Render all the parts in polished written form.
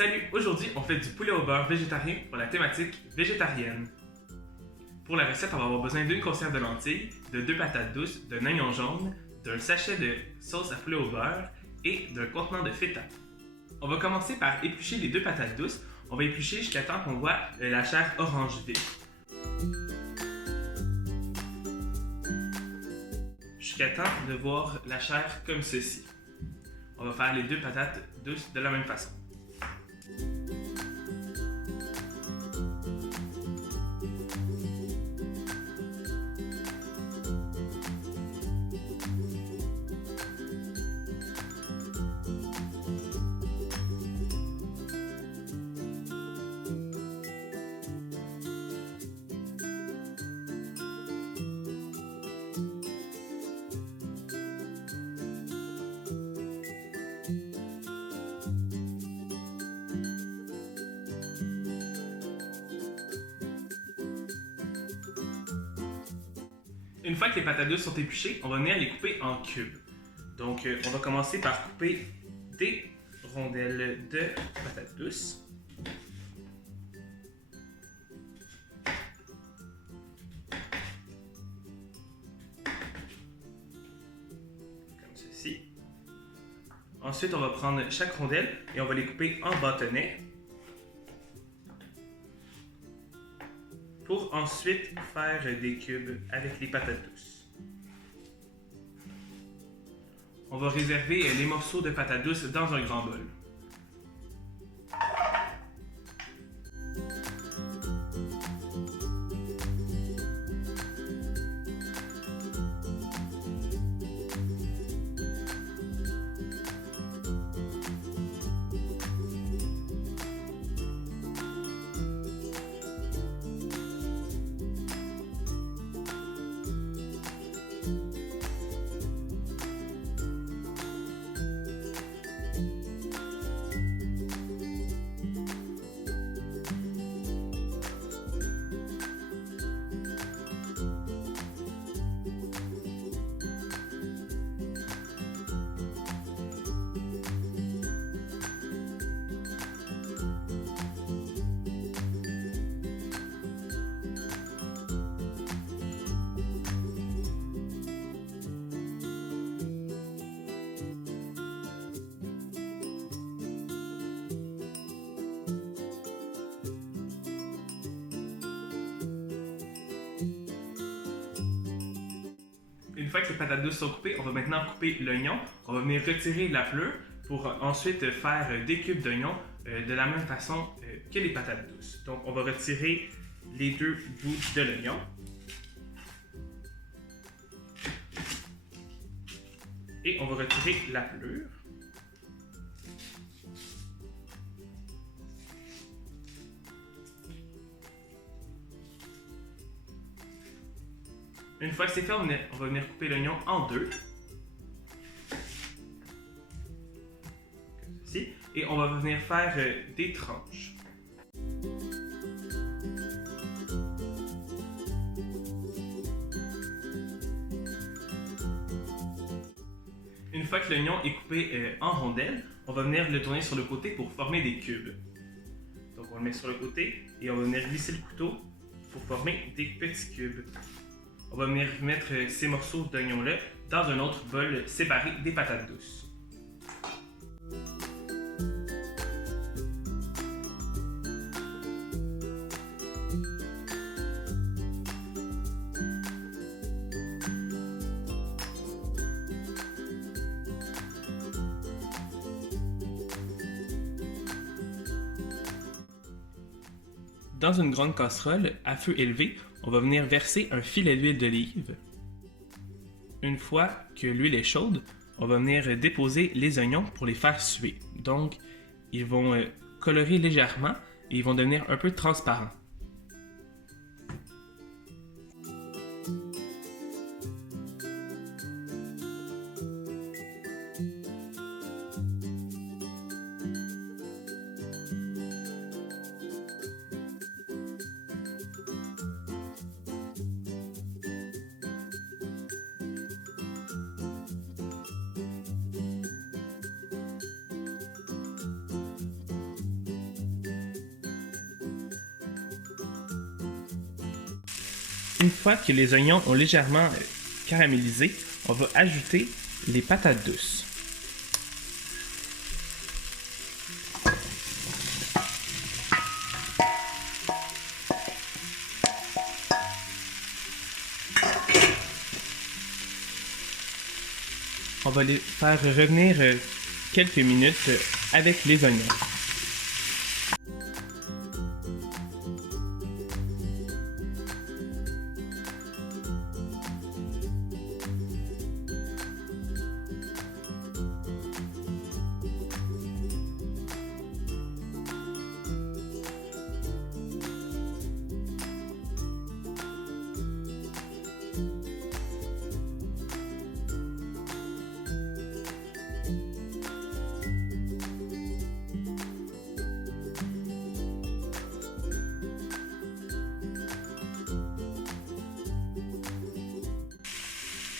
Salut, aujourd'hui on fait du poulet au beurre végétarien pour la thématique végétarienne. Pour la recette, on va avoir besoin d'une conserve de lentilles, de 2 patates douces, d'un oignon jaune, d'un sachet de sauce à poulet au beurre et d'un contenant de feta. On va commencer par éplucher les 2 patates douces. On va éplucher jusqu'à temps qu'on voit la chair orange vive. Jusqu'à temps de voir la chair comme ceci. On va faire les 2 patates douces de la même façon. Une fois que les patates douces sont épluchées, on va venir les couper en cubes. Donc, on va commencer par couper des rondelles de patates douces. Comme ceci. Ensuite, on va prendre chaque rondelle et on va les couper en bâtonnets. Pour ensuite faire des cubes avec les patates douces. On va réserver les morceaux de patates douces dans un grand bol. Une fois que les patates douces sont coupées, on va maintenant couper l'oignon. On va venir retirer la pleure pour ensuite faire des cubes d'oignon de la même façon que les patates douces. Donc, on va retirer les 2 bouts de l'oignon. Et on va retirer la pleure. Une fois que c'est fait, on va venir couper l'oignon en 2. Comme ceci. Et on va venir faire des tranches. Une fois que l'oignon est coupé en rondelles, on va venir le tourner sur le côté pour former des cubes. Donc on le met sur le côté et on va venir glisser le couteau pour former des petits cubes. On va venir mettre ces morceaux d'oignon-là dans un autre bol séparé des patates douces. Dans une grande casserole à feu élevé, on va venir verser un filet d'huile d'olive. Une fois que l'huile est chaude, on va venir déposer les oignons pour les faire suer. Donc, ils vont colorer légèrement et ils vont devenir un peu transparents. Une fois que les oignons ont légèrement caramélisé, on va ajouter les patates douces. On va les faire revenir quelques minutes avec les oignons.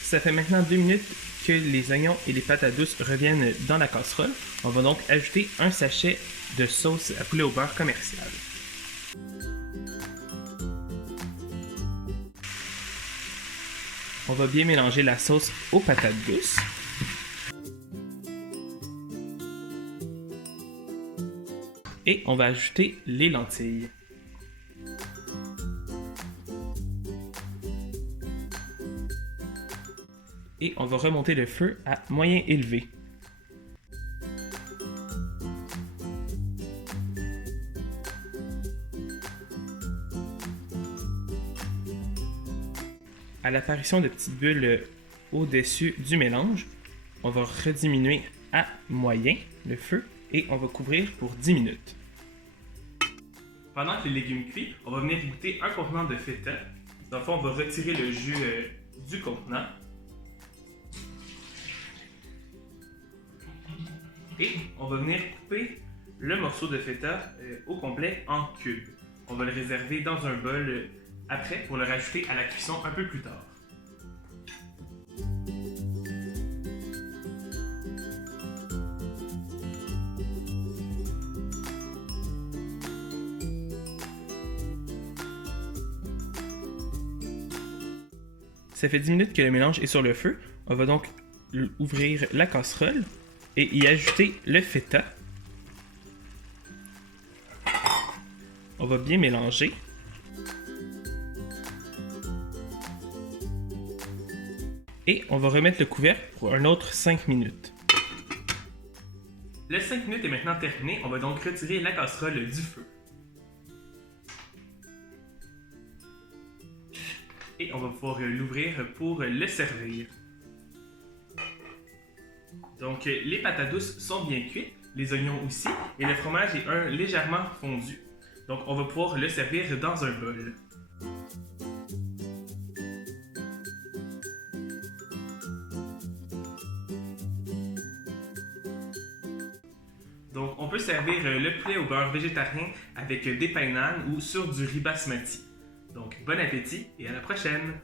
Ça fait maintenant 2 minutes que les oignons et les patates douces reviennent dans la casserole. On va donc ajouter un sachet de sauce à poulet au beurre commerciale. On va bien mélanger la sauce aux patates douces. Et on va ajouter les lentilles. Et on va remonter le feu à moyen élevé. À l'apparition de petites bulles au-dessus du mélange, on va rediminuer à moyen le feu et on va couvrir pour 10 minutes. Pendant que les légumes cuisent, on va venir goûter un contenant de feta. Dans le fond, on va retirer le jus du contenant. Et on va venir couper le morceau de feta au complet en cubes. On va le réserver dans un bol après pour le rajouter à la cuisson un peu plus tard. Ça fait 10 minutes que le mélange est sur le feu. On va donc ouvrir la casserole et y ajouter le feta. On va bien mélanger. Et on va remettre le couvercle pour un autre 5 minutes. Le 5 minutes est maintenant terminé. On va donc retirer la casserole du feu. Et on va pouvoir l'ouvrir pour le servir. Donc, les patates douces sont bien cuites, les oignons aussi, et le fromage est légèrement fondu. Donc, on va pouvoir le servir dans un bol. Donc, on peut servir le poulet au beurre végétarien avec des pains naan ou sur du riz basmati. Donc, bon appétit et à la prochaine!